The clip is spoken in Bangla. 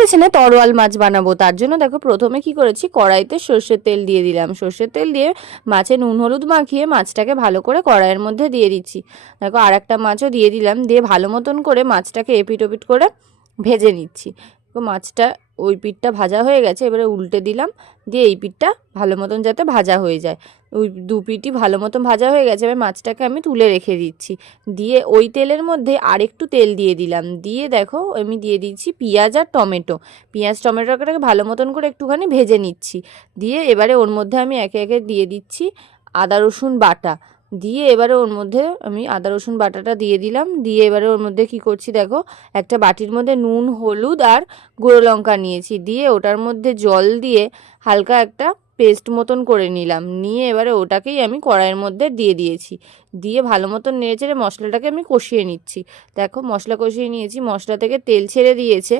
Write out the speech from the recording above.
স্টেশনে তরোয়াল মাছ বানাবো, তার জন্য দেখো প্রথমে কি করেছি, কড়াইতে সর্ষের তেল দিয়ে দিলাম। সর্ষের তেল দিয়ে মাছে নুন হলুদ মাখিয়ে মাছটাকে ভালো করে কড়াইয়ের মধ্যে দিয়ে দিচ্ছি। দেখো আর একটা মাছও দিয়ে দিলাম, দিয়ে ভালো মতন করে মাছটাকে এপিট ওপিট করে ভেজে নিচ্ছি। মাছটা ওই পিঠটা ভাজা হয়ে গেছে, এবারে উল্টে দিলাম, দিয়ে এই পিঠটা ভালো মতন যাতে ভাজা হয়ে যায়। ওই দু পিঠই ভালো মতন ভাজা হয়ে গেছে, এবার মাছটাকে আমি তুলে রেখে দিচ্ছি। দিয়ে ওই তেলের মধ্যে আরেকটু তেল দিয়ে দিলাম। দিয়ে দেখো, আমি দিয়ে দিচ্ছি পেঁয়াজ আর টমেটো। পেঁয়াজ, টমেটোটাকে ভালো মতন করে একটুখানি ভেজে নিচ্ছি। দিয়ে এবারে ওর মধ্যে আমি একে একে দিয়ে দিচ্ছি আদা রসুন বাটা। দিয়ে এবারে ওর মধ্যে আমি আদা, রসুন বাটাটা দিয়ে দিলাম। দিয়ে এবারে ওর মধ্যে কি করছি দেখো, একটা বাটির মধ্যে নুন, হলুদ আর গুঁড়ো লঙ্কা নিয়েছি। দিয়ে ওটার মধ্যে জল দিয়ে হালকা একটা পেস্ট মতন করে নিলাম। নিয়ে এবারে ওটাকেই আমি কড়াইয়ের মধ্যে দিয়ে দিয়েছি। দিয়ে ভালো মতন চেড়ে মশলাটাকে আমি কষিয়ে নিচ্ছি। দেখো, মশলা কষিয়ে নিয়েছি, মশলা থেকে তেল ছেড়ে দিয়েছে।